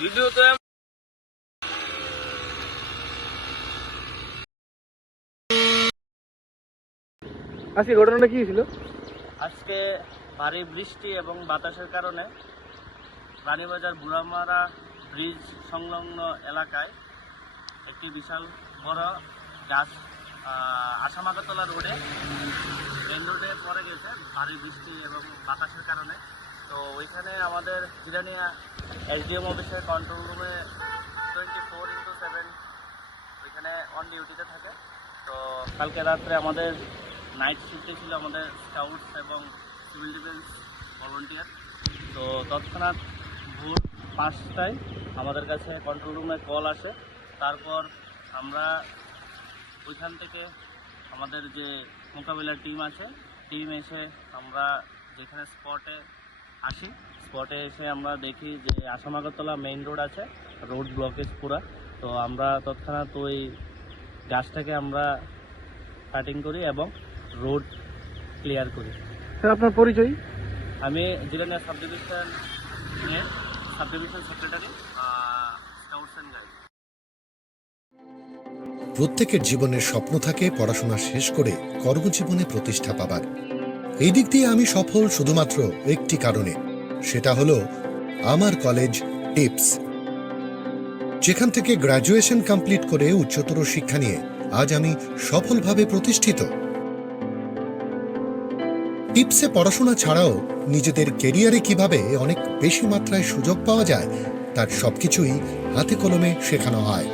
ভিডিওতে আজকে ঘটনাটা কি ছিল? আজকে ভারী বৃষ্টি এবং বাতাসের কারণে রানীবাজার বুড়ামারা ব্রিজ সংলগ্ন এলাকায় একটি বিশাল বড় গাছ আসামাগাতলা রোডে মেন রোডে পড়ে গেছে ভারী বৃষ্টি এবং বাতাসের কারণে। তো ওইখানে আমাদের জিরানিয়া এসডিএম অফিসের কন্ট্রোল রুমে 24/7 ওইখানে অন ডিউটিতে থাকে। তো কালকে রাত্রে আমাদের নাইট শিফটে ছিল আমাদের স্কাউটস এবং সিভিল ডিফেন্স ভলান্টিয়ার। তো তৎক্ষণাৎ ভোর 5টায় আমাদের কাছে কন্ট্রোল রুমে কল আসে। তারপর আমরা ওইখান থেকে আমাদের যে মোকাবিলার টিম আছে, টিম এসে আমরা যেখানে স্পটে আসি, স্পটে এসে আমরা দেখি যে আসামাগাতলা মেইন রোড আছে, রোড ব্লকেজ পুরা। তো আমরা তৎক্ষণাৎ ওই গাছটাকে আমরা কাটিং করি এবং রোড ক্লিয়ার করি। স্যার, আপনার পরিচয়? আমি Jirania sub division secretary, scouts and guide. প্রত্যেকের জীবনের স্বপ্ন থাকে পড়াশোনা শেষ করে কর্মজীবনে প্রতিষ্ঠা পাবার। এই দিক দিয়ে আমি সফল শুধুমাত্র একটি কারণে, সেটা হলো আমার কলেজ টিপস, যেখান থেকে গ্র্যাজুয়েশন কমপ্লিট করে উচ্চতর শিক্ষা নিয়ে আজ আমি সফলভাবে প্রতিষ্ঠিত। টিপসে পড়াশোনা ছাড়াও নিজেদের কেরিয়ারে কিভাবে অনেক বেশি মাত্রায় সুযোগ পাওয়া যায় তার সবকিছুই হাতে কলমে শেখানো হয়।